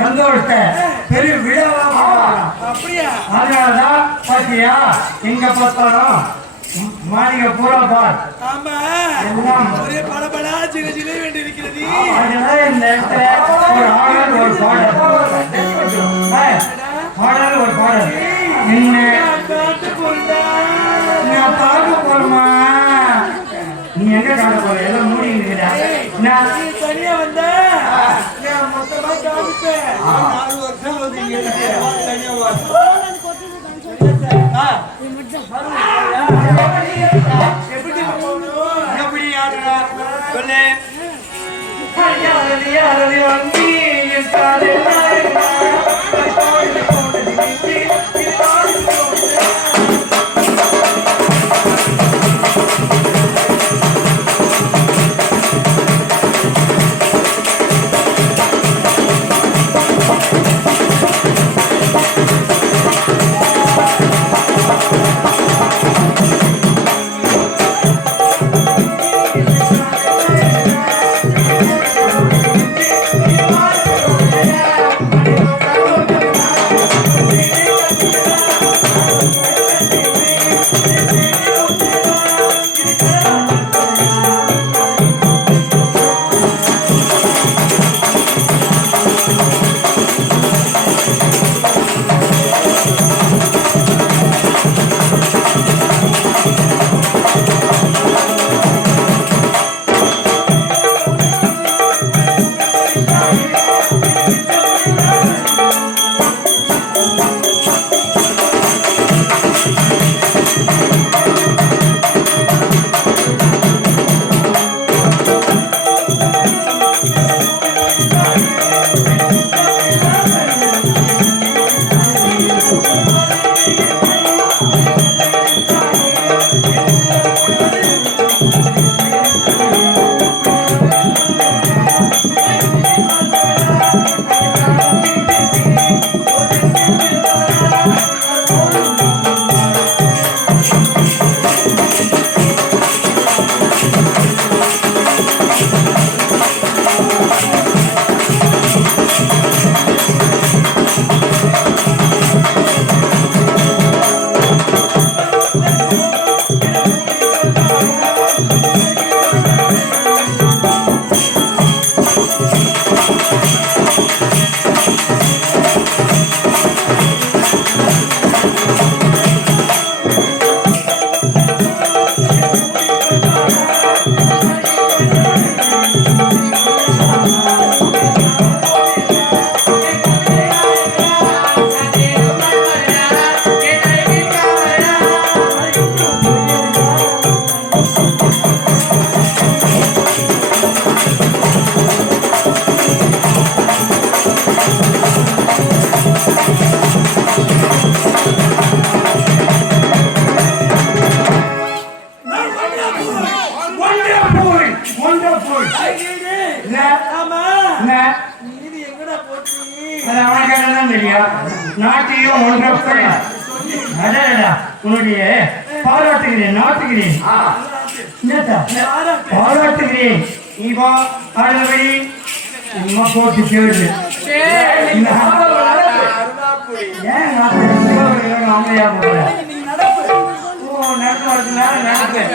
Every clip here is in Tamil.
சந்தோஷத்தை பெரிய விழாவா அப்படியா? அதனாலதான் பாத்தியா எங்க பார்த்தாலும் மாளிகை பூரா பார். ஆமா எல்லாம் ஒரே பலபலா ஜிலஜிலே வேண்டி இருக்கிறது. அதனால இந்த இடத்துல ஒரு ஆடல் ஒரு பாடல் ஒரு பாடல் என்ன நான் பார்க்க போறோமா? நீ எங்க காட்ட போற? எல்லாம் மூடி இருக்கிறா. நான் தனியா வந்த மொத்தமா காமிப்பேன். 4 வருஷம் எப்படி ஆடுறா சொல்லு. நாட்டையும் உன்னுடைய பாராட்டுகிறேன் நாட்டுகிறேன் பாராட்டுகிறேன். இப்போ ஆளுபடி போட்டு கேடு ஏன் அம்மையா போற நடந்து வரதுனால நடப்பேன்.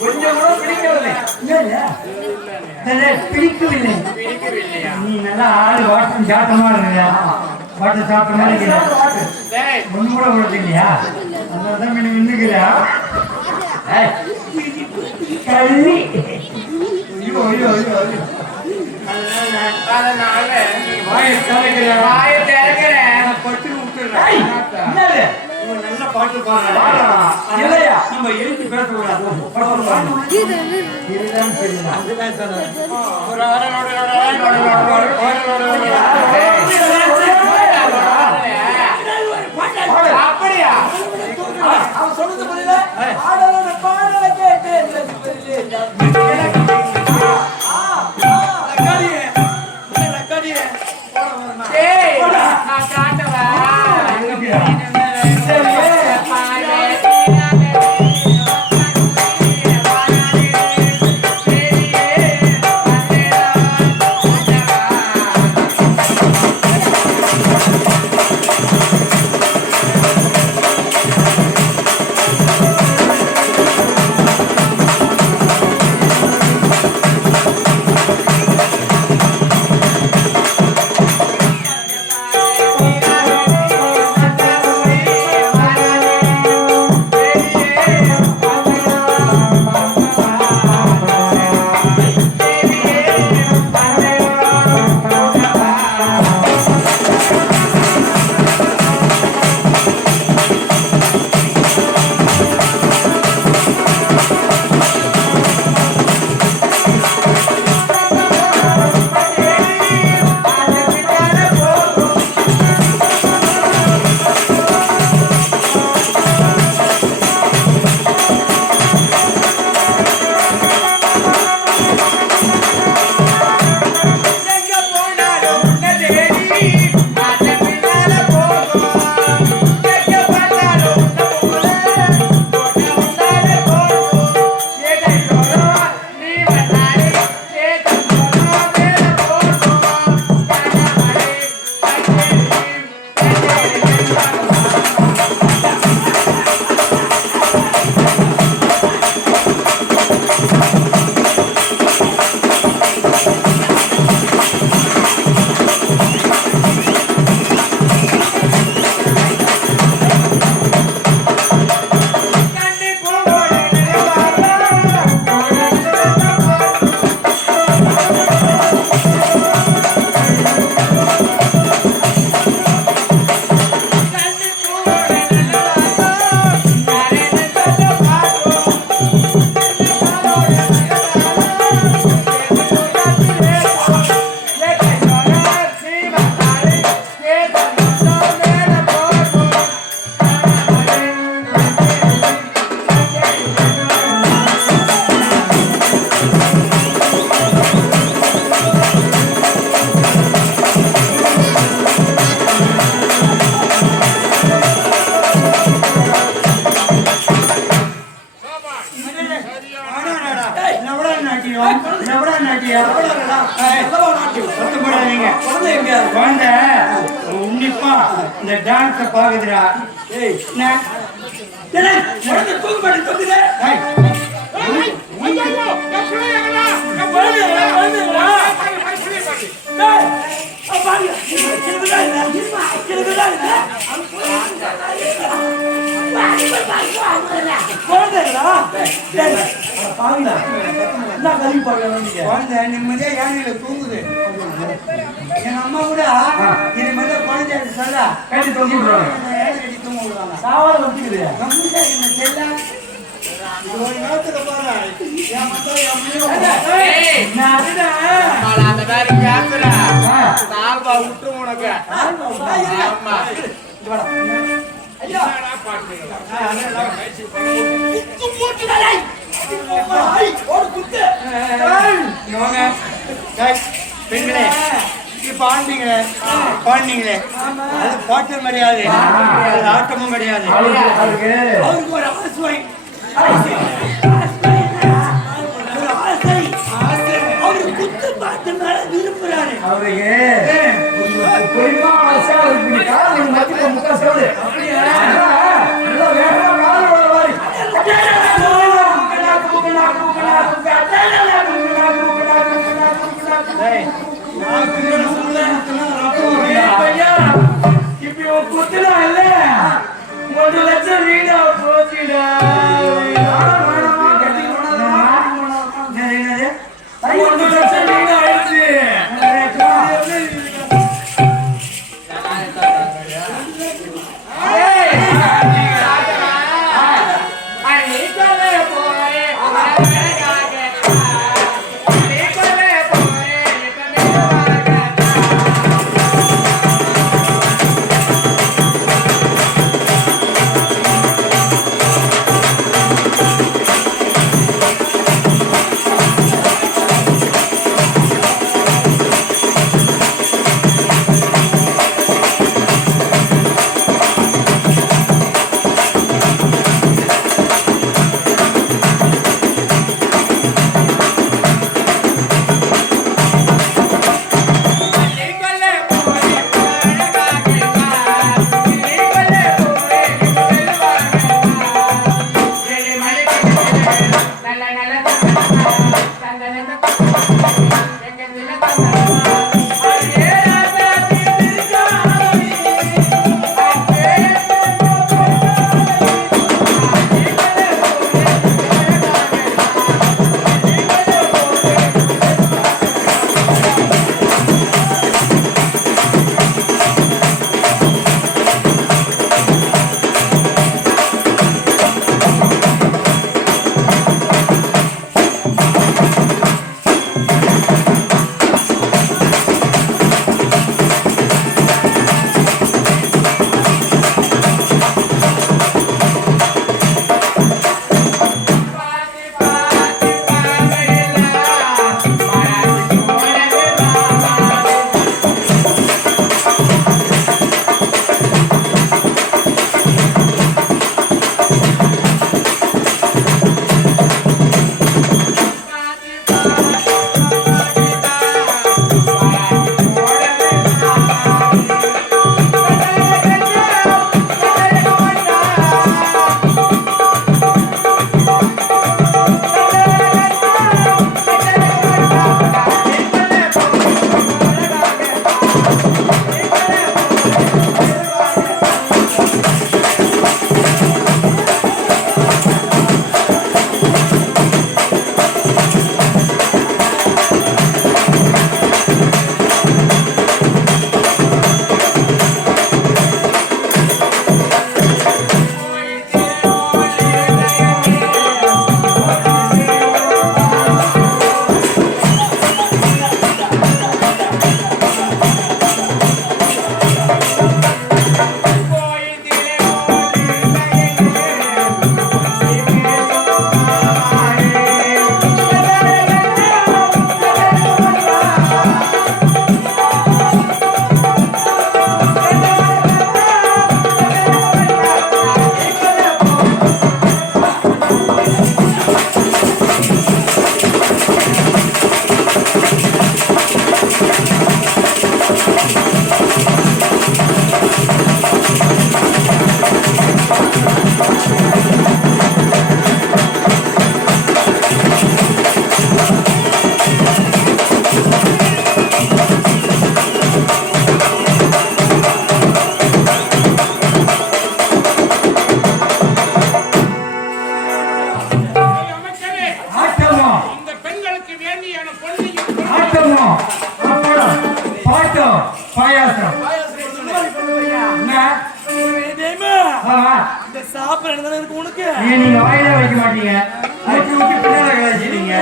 கொஞ்சம் கூட பிடிக்கவில்லை. நீ நல்லா ஆடு வாட்டம் சாட்டமா இருக்கியா? வாட்ட சாப்பிட்ட மாதிரி ஒண்ணு கூட விடுறது இல்லையா? அதனாலதான் நின்னுக்கிறியா? கல்வி ஐயோ ஐயோ ஐயோ ஐயோ பட்டு விட்டுறேன். நல்ல பாட்டு பாடுறா நம்ம எழுதி பேசக்கூடாது. அப்படியா வானத்தை பாக்குதுடா. ஏய் நான் தூக்க மாட்டேன் தூக்குதே. நிம்மதியா யானையில தூங்குது. என் அம்மா கூட இனிமேல குழந்தை சொல்ல கட்டி தூங்கிடுவாங்க. சாவால வந்துக்குது. ஒரு நேரத்துல பாரு என் மக்கள் அந்த மாதிரி கேட்கிறா நால்வா விட்டு உனக்கு பெண்களே இப்ப பாண்டிங்களே அது பாட்டும் கிடையாது, ஆட்டமும் கிடையாது. அவருக்கு ஒரு ஆசை, அவரு குத்து பாட்டு மேல விரும்புறாரு. அவருக்கு இப்ப குத்துனா இல்ல 1 லட்சம் வீடா போச்சுடா. 1 லட்சம் வீடு ஆயிடுச்சு. நீங்க வாயில வைக்க மாட்டீங்க பின்னால கழிச்சிட்டீங்க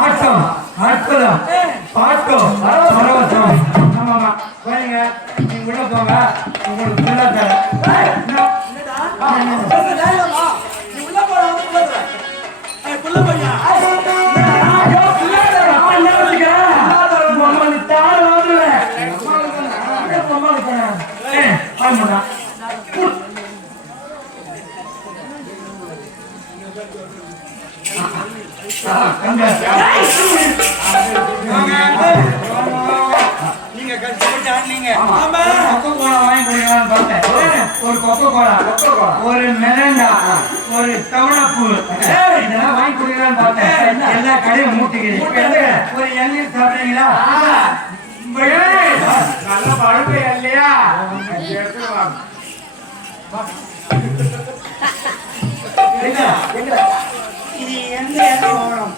ஆட்டம் அற்புதம் பாட்டம் பரவசம் ஆமாமா போறீங்க நீங்க உள்ள போங்க உங்களுக்கு புள்ள தரேன் நீங்க கஷ்டப்பட்டு ஆடுனீங்க கொக்கோ கோலா வாங்கி கொடுக்கலாம்னு பார்த்தேன் ஒரு கொக்கோ கோலா ஒரு மிரண்டா ஒரு தவணப்பூ இதெல்லாம் வாங்கி கொடுக்கலாம்னு பார்த்தேன் எல்லா கடையும் மூட்டிக்கிறீங்க ஒரு எண்ணெய் சாப்பிடுறீங்களா நல்ல பழுப்பு இல்லையா இது எந்த எண்ணெய் ஓடும்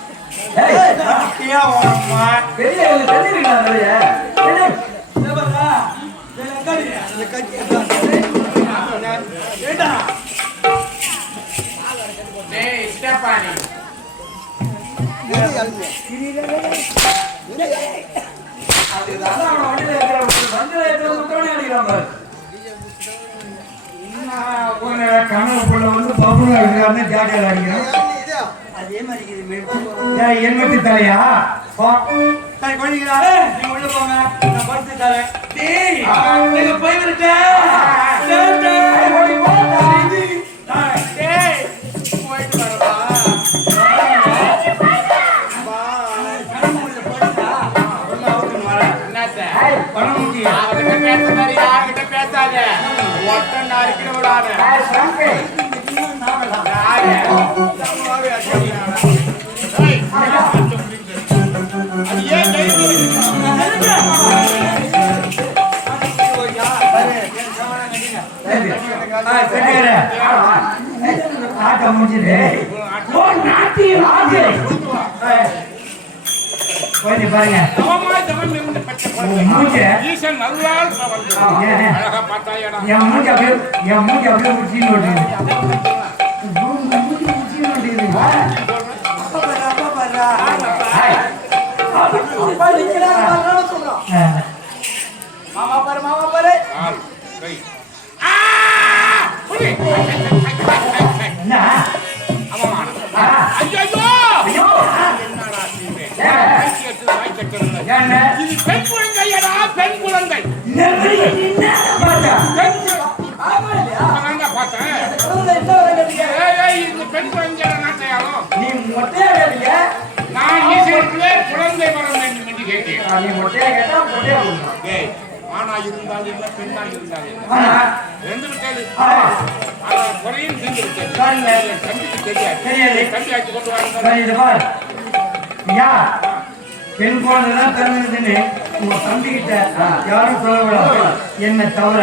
கனவுக்குள்ள வந்து பபுலா இருக்காருன்னு ஜாட்டியில் அடிக்கிறோம் அதே மாதிரி எண்பத்தி தலையா குழந்தைங்களா நீங்க உள்ள போங்க நான் படுத்து தரேன் நீங்க போய் விட்டேன் பேசாத ஆட்டம் முடிஞ்சது பாருங்க என் மூஞ்சி அப்படியே முடிச்சுன்னு மாமா பாரு பெண் குழந்தையடா பெண் குழந்தை பெண் குழந்தையோட நாட்டையாலும் நீ மொட்டையா நான் ஈஸ்வரத்திலே குழந்தை வர வேண்டும் என்று கேட்டேன் நீ மொட்டையா கேட்டா மொட்டையா ஆனா இருந்தாலும் என்ன பெண்ணா இருந்தாலும் ரெண்டு விட்டாது குறையும் செஞ்சு விட்டது தம்பிக்கு தெரியாது தம்பி ஆச்சு கொண்டு வாங்க பெண் குழந்தைதான் பிறந்ததுன்னு உங்க தம்பிக்கிட்ட யாரும் சொல்லக்கூடாது என்ன தவிர